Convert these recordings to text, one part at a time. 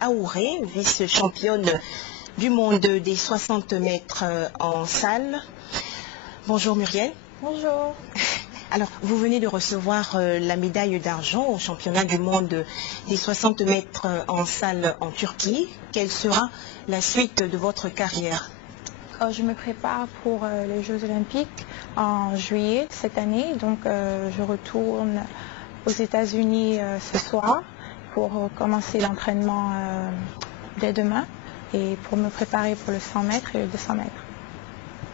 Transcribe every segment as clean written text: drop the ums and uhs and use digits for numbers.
Aouré, vice-championne du monde des 60 mètres en salle. Bonjour Muriel. Bonjour. Alors, vous venez de recevoir la médaille d'argent au championnat du monde des 60 mètres en salle en Turquie. Quelle sera la suite de votre carrière? Je me prépare pour les Jeux Olympiques en juillet cette année. Donc, je retourne aux États-Unis ce soir pour commencer l'entraînement dès demain et pour me préparer pour le 100 mètres et le 200 mètres.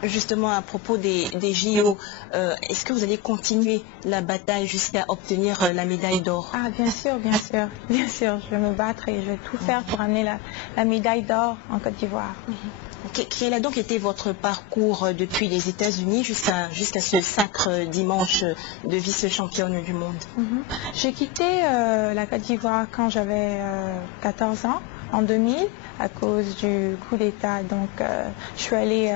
Justement, à propos des JO, est-ce que vous allez continuer la bataille jusqu'à obtenir la médaille d'or? Ah, bien sûr, bien sûr, bien sûr. Je vais me battre et je vais tout faire pour amener la médaille d'or en Côte d'Ivoire. Quel a donc été votre parcours depuis les États-Unis jusqu'à ce sacre dimanche de vice-championne du monde? J'ai quitté la Côte d'Ivoire quand j'avais 14 ans, en 2000, à cause du coup d'État. Donc, je suis allée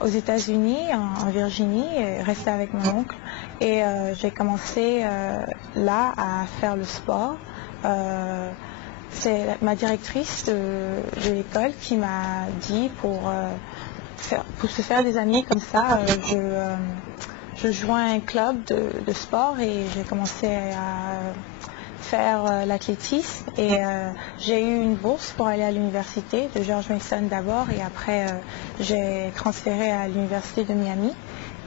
aux États-Unis, en Virginie, et restée avec mon oncle. Et j'ai commencé là à faire le sport. C'est ma directrice de l'école qui m'a dit pour se faire des amis comme ça, je joins un club de sport et j'ai commencé à faire l'athlétisme et j'ai eu une bourse pour aller à l'université de George Mason d'abord et après j'ai transféré à l'université de Miami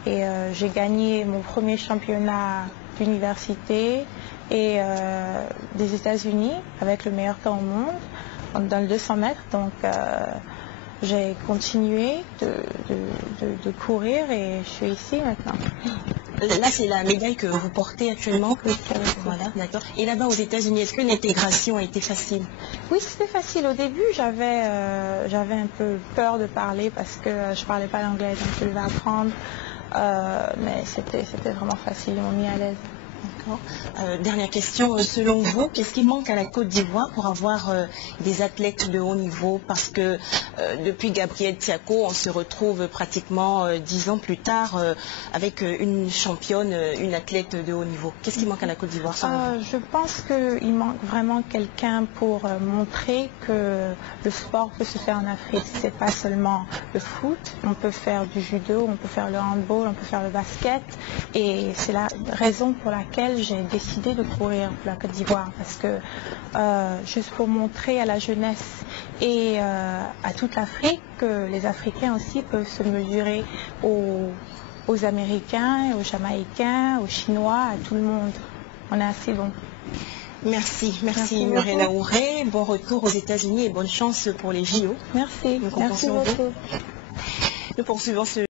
et j'ai gagné mon premier championnat d'université et des États-Unis avec le meilleur temps au monde dans le 200 mètres. Donc j'ai continué de courir et je suis ici maintenant. Là, c'est la médaille que vous portez actuellement. Oui, voilà, d'accord. Et là-bas aux États-Unis, est-ce que l'intégration a été facile? Oui, c'était facile. Au début, j'avais un peu peur de parler parce que je parlais pas l'anglais, donc je devais apprendre. Mais c'était vraiment facile, ils m'ont mis à l'aise. D'accord. Dernière question, selon vous, qu'est-ce qui manque à la Côte d'Ivoire pour avoir des athlètes de haut niveau? Parce que depuis Gabriel Thiako, on se retrouve pratiquement 10 ans plus tard avec une championne, une athlète de haut niveau. Qu'est-ce qui manque à la Côte d'Ivoire selon vous? Je pense qu'il manque vraiment quelqu'un pour montrer que le sport peut se faire en Afrique. C'est pas seulement le foot, on peut faire du judo, on peut faire le handball, on peut faire le basket. Et c'est la raison pour laquelle j'ai décidé de courir pour la Côte d'Ivoire. Parce que juste pour montrer à la jeunesse et à toute l'Afrique que les Africains aussi peuvent se mesurer aux Américains, aux Jamaïcains, aux Chinois, à tout le monde. On est assez bon. Merci Muriel Aouré. Bon retour aux États-Unis et bonne chance pour les JO. Merci. Merci beaucoup. Nous poursuivons ce